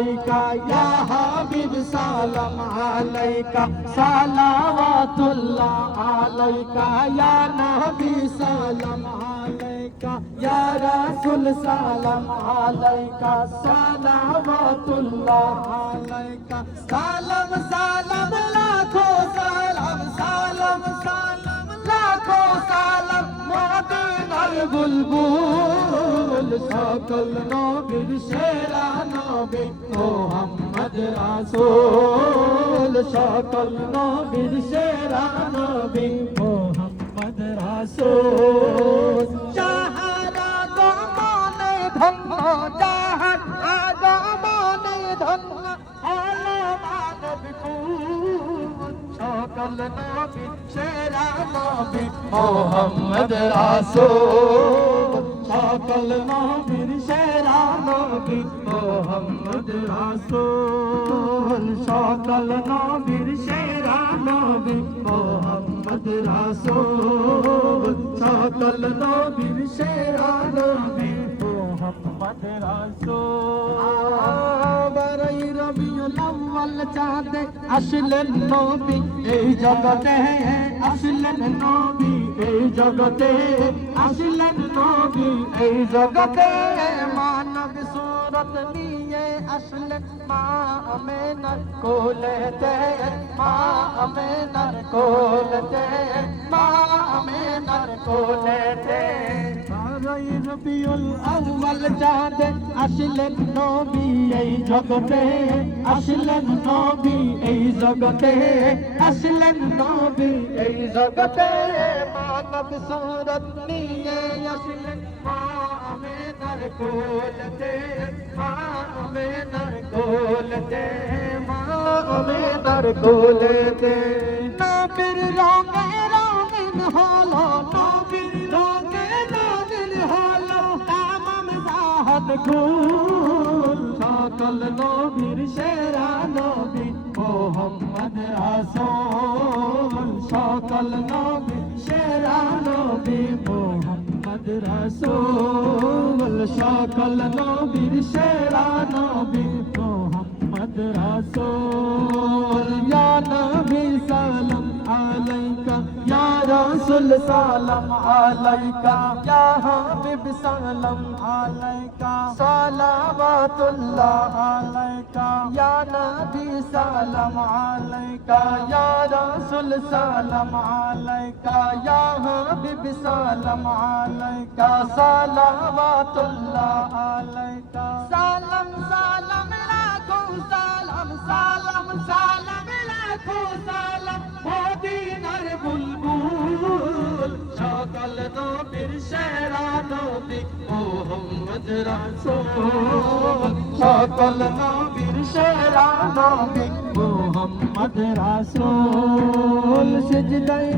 या हबीब सलाम अलैका सलावतुल्लाह अलैका या नबी सलाम अलैका या रसूल सलाम अलैका सलावतुल्लाह अलैका सलाम सलाम लाखों सलाम सलाम सलाम लाखों सलाम मदीनार बुलबुल सकल नबीर सेरा नबी मोहम्मद रासूल सकल नबीर सेरा नबी मोहम्मद रासूल जाहार আগমনে ধন্য জাহার আগমনে ধন্য হলো মানব কুল সকল নবী সেরা নবী মোহাম্মদ রাসূল সকল নবীর সেরা নবী মোহাম্মদ রাসূল সকল নবীর সেরা নবী মোহাম্মদ রাসূল সকল নবীর সেরা নবী মোহাম্মদ রাসূল বারাই রবিউল আউয়াল চাঁদে আসলেন নবী এই জগতে আসলেন নবী এই জগতে আসলেন নবী এই জগতে মানব सूरत लिए असल माँ में नर कोलते माँ में नर कोलते माँ में नर कोलते रबिउल अव्वल चाँद আসলেন নবী এই জগতে আসলেন নবী এই জগতে আসলেন নবী এই জগতে মানব सूरत लिए আসলেন माँ में नर कोलते माँ में नर कोलते माँ में नर कोलते नबीर रंगे रंगीन हलो नबीर रंगे रंगीन हलो तामाम জাহান কুল সকল নবীর সেরা নবী মোহাম্মদ রাসূল সকল নবীর সেরা নবী মোহাম্মদ রাসূল সকল নবীর সেরা নবী মোহাম্মদ রাসূল ইয়া নবী সালাম আলাইকা ইয়া রাসূল সালাম আলাইকা ইয়া হাবিব সালাম আলাইকা সালাওয়াতুল্লাহ আলাইকা ইয়া নবী সালাম আলাইকা ইয়া রাসূল সালাম আলাইকা ইয়া হাবিব সালাম আলাইকা সালাওয়াতুল্লাহ আলাইকা সালাম সালাম লাখো সালাম সালাম সালাম লাখো সালাম মদিনার বুলবুল সকল নবীর সেরা নবী মোহাম্মদ রাসূল সকল নবীর সেরা নবী মোহাম্মদ রাসূল সিজদায়